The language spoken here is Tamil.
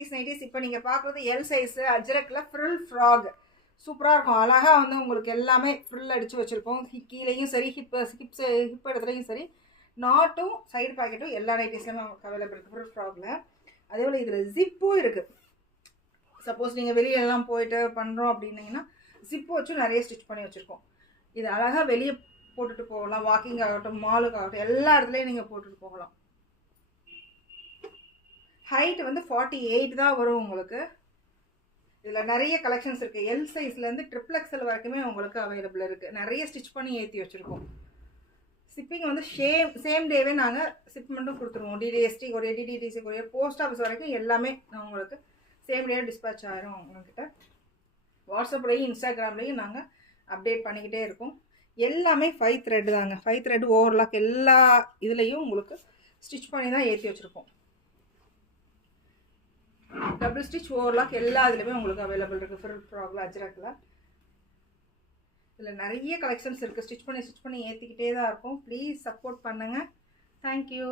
நைட்டிஸ் இப்போ நீங்கள் பார்க்குறது எல் சைஸு அஜ்ரக்கில் ஃப்ரில் ஃப்ராக் சூப்பராக இருக்கும். அழகாக வந்து உங்களுக்கு எல்லாமே ஃப்ரில் அடித்து வச்சுருப்போம். கீழேயும் சரி ஹிப் இடத்துலையும் சரி நாட்டும் சைடு பாக்கெட்டும் எல்லா நைட்டிஸ்லையுமே நமக்கு அவைலபிள் இருக்குது ஃப்ரில் ஃப்ராகில். அதே போல் இதில் ஜிப்பும் இருக்குது. சப்போஸ் நீங்கள் வெளியெல்லாம் போயிட்டு பண்ணுறோம் அப்படின்னீங்கன்னா ஜிப்பு வச்சும் நிறைய ஸ்டிச் பண்ணி வச்சுருக்கோம். இது அழகாக வெளியே போட்டுட்டு போகலாம். வாக்கிங் ஆகட்டும், மாலுக்கு ஆகட்டும், எல்லா இடத்துலையும் நீங்கள் போட்டுட்டு போகலாம். ஹைட் வந்து 48 தான் வரும் உங்களுக்கு. இதில் நிறைய கலெக்ஷன்ஸ் இருக்குது. எல் சைஸ்லேருந்து XXL வரைக்குமே உங்களுக்கு அவைலபிள் இருக்குது. நிறைய ஸ்டிச் பண்ணி ஏற்றி வச்சுருக்கோம். ஷிப்பிங் வந்து சேம் டேவே நாங்கள் ஷிப்மெண்ட்டும் கொடுத்துருவோம். டிடிஎஸ்டி courier, DTDC courier, post office வரைக்கும் எல்லாமே உங்களுக்கு சேம் டே டிஸ்பேச் ஆகிரும். உங்கள்கிட்ட வாட்ஸ்அப்லேயும் இன்ஸ்டாகிராம்லேயும் நாங்கள் அப்டேட் பண்ணிக்கிட்டே இருக்கோம். எல்லாமே 5 த்ரெட் தாங்க. 5 த்ரெட் ஓவர்லாக் எல்லா இதுலேயும் உங்களுக்கு ஸ்டிச் பண்ணி தான் ஏற்றி வச்சுருக்கோம். டபுள் ஸ்டிச் ஓவர்லாக் எல்லா இதுலேயுமே உங்களுக்கு அவைலபிள் இருக்குது. ஃப்ரில் ஃப்ராகில் அஜ்ரக்கில் இதில் நிறைய கலெக்ஷன்ஸ் இருக்குது. ஸ்டிச் பண்ணி ஏற்றிக்கிட்டே தான் இருக்கும். ப்ளீஸ் சப்போர்ட் பண்ணுங்கள். தேங்க்யூ.